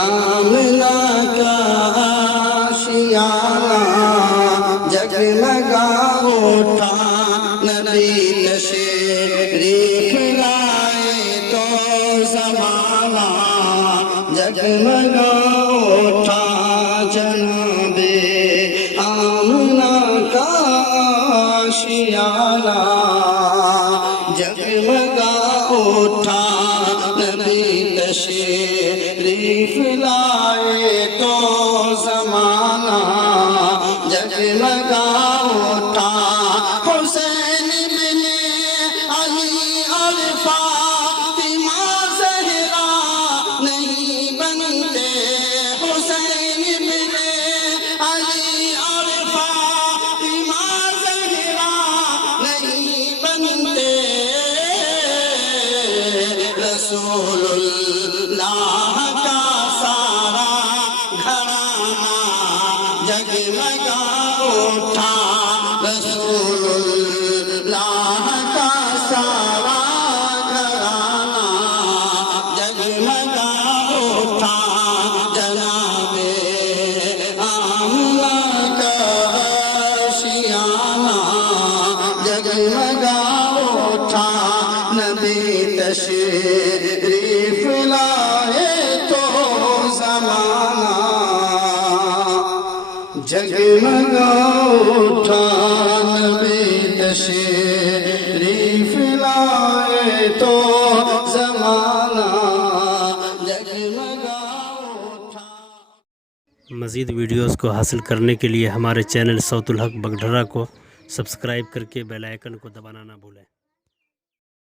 آمنہ کا آشیانہ جگمگا اٹھا نبی تشریف لائے تو زمانہ جگمگا اٹھا جناب آمنہ کا آشیانہ جگمگا اٹھا نبی تشریف لائے تو زمانہ جگمگا اٹھا حسین بن علی اور فاطمہ زہرا نہیں بنتے حسین بن علی اور فاطمہ زہرا نہیں بنتے رسول اللہ کا سارا گھرانہ جگمگا اٹھا رسول اللہ کا سارا گھرانہ جگمگا اٹھا جناب آمنہ کا آشیانہ جگمگا اٹھا نبی تشریف لائے تو زمانہ جگمگا اٹھا نبی تشریف لائے تو زمانہ جگمگا اٹھا۔ مزید ویڈیوز کو حاصل کرنے کے لیے ہمارے چینل صوت الحق بگڈھرا کو سبسکرائب کر کے بیل آئیکن کو دبانا نہ بھولیں۔